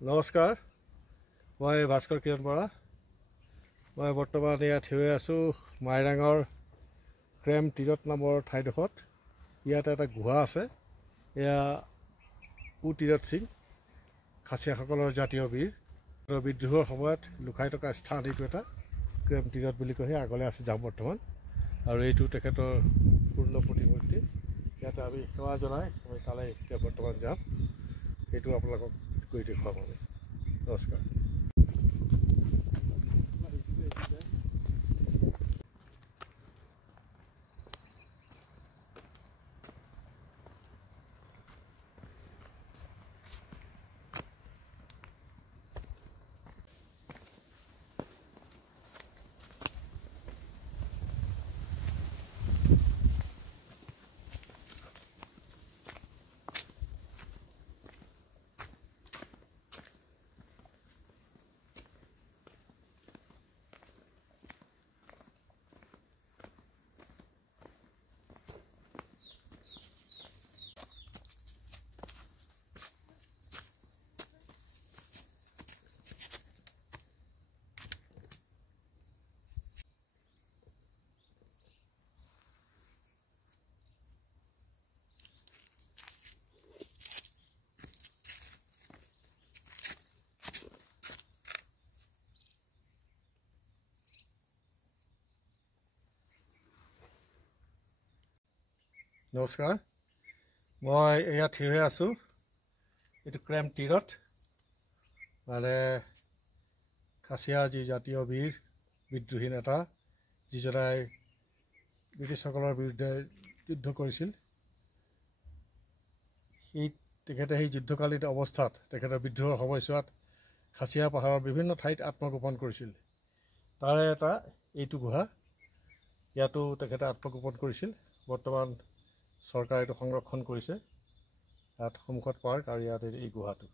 নমস্কাৰ, মই ভাস্কৰ কিৰণ বৰা। মই বৰ্তমান ইয়াত থিয় হৈ আছোঁ মাইৰাঙৰ ক্ৰেম তীৰত নামৰ ঠাইডোখৰত। ইয়াত এটা গুহা আছে। এয়া তীৰত সিং খাচীয়াসকলৰ জাতীয় বীৰ। বিদ্ৰোহৰ সময়ত লুকাই থকা স্থান এইটো এটা ক্ৰেম তীৰত বুলি কৈ আগলৈ আছে যাম বৰ্তমান। আৰু এইটো তেখেতৰ পূৰ্ণ প্ৰতিমূৰ্তি। ইয়াতে আমি সেৱা জনাই আমি তালৈ এতিয়া বৰ্তমান যাম। এইটো আপোনালোকক কৰি দেখুৱাম আমি। নমস্কাৰ। নমস্কাৰ, মই ইয়াত থিয় হৈ আছোঁ এইটো ক্ৰেম তীৰত। মানে খাচীয়া যি জাতীয় বীৰ বিদ্ৰোহী নেতা, যিজনাই ব্ৰিটিছসকলৰ বিৰুদ্ধে যুদ্ধ কৰিছিল, তেখেতে সেই যুদ্ধকালীন অৱস্থাত তেখেতৰ বিদ্ৰোহৰ সময়ছোৱাত খাচীয়া পাহাৰৰ বিভিন্ন ঠাইত আত্মগোপন কৰিছিল। তাৰে এটা এইটো গুহা। ইয়াতো তেখেতে আত্মগোপন কৰিছিল। বৰ্তমান চৰকাৰে এইটো সংৰক্ষণ কৰিছে। ইয়াত সন্মুখত পাৰ্ক আৰু ইয়াত এই গুহাটো।